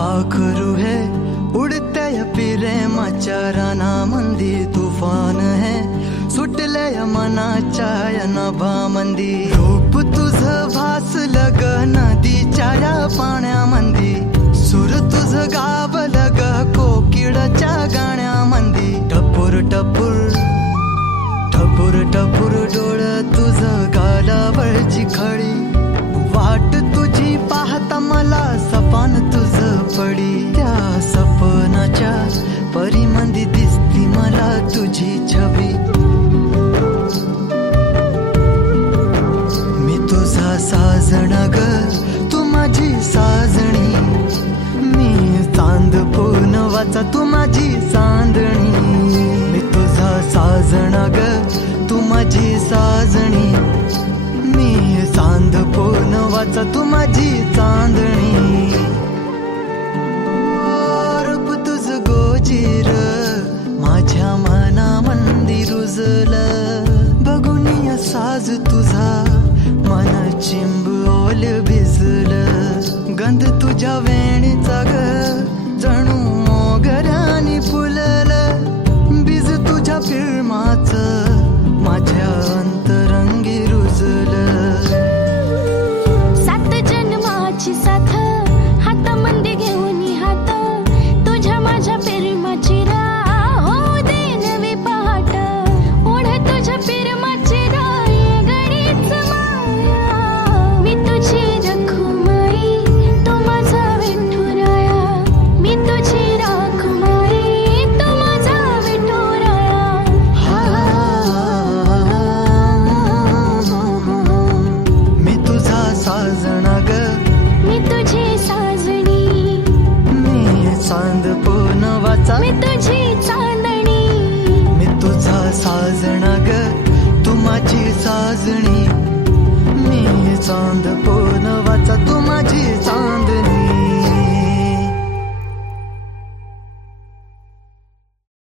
पाखरू है उडते प्रेमाच्या रानामंदी, तुफान है सुटले मनाच्या नभामंदी. रूप तुझं भासलं ग नदीच्या या पाण्यामंदी, सूर तुझं गावलं ग कोकिळाच्या गाण्यामंदी. टपूर टपूर टपूर टपूर डोळं तुझं गालावरची खळी, वाट तुझी पाहता मला सपान तुझं पडी. त्या सपनाच्या परीमंदी दिसती मला तुझी छबी. मी तुझा साजणा ग तू माझी साजणी, मी चांद पूनवाचा तू माझी चांदणी. मी तुझा साजणा ग तू माझी साजणी, मी चांद पूनवाचा तू माझी चांदणी. रूप तुझ गोजीर माझ्या मनामंदी रुजलं, बघून साज तुझा मन चिंबोल भिजलं. गंध तुझ्या वेणीचा ग जणू मोगऱ्याने फुललं, बीज तुझ्या प्रेमाचं माझ्या अंतरंगी रुजलं. सात जन्माची साथ हातामध्ये घेऊन हात, तुझ्या माझ्या प्रेमाची राह हो दे नवी पहाट. ओढ तुझ्या प्रेमाची राह ये गणित माया. मी तुझी रखुमाई तू माझा विठुराया, मी तुझी रखुमाई तू माझा विठुराया. मी तुझा साजणा ग मी तुझी साजणी, मी चांद पूनवाचा मी तुझी चांदणी. मी तुझा साजणा ग तू माझी साजणी, मी चांद पूनवाचा तू माझी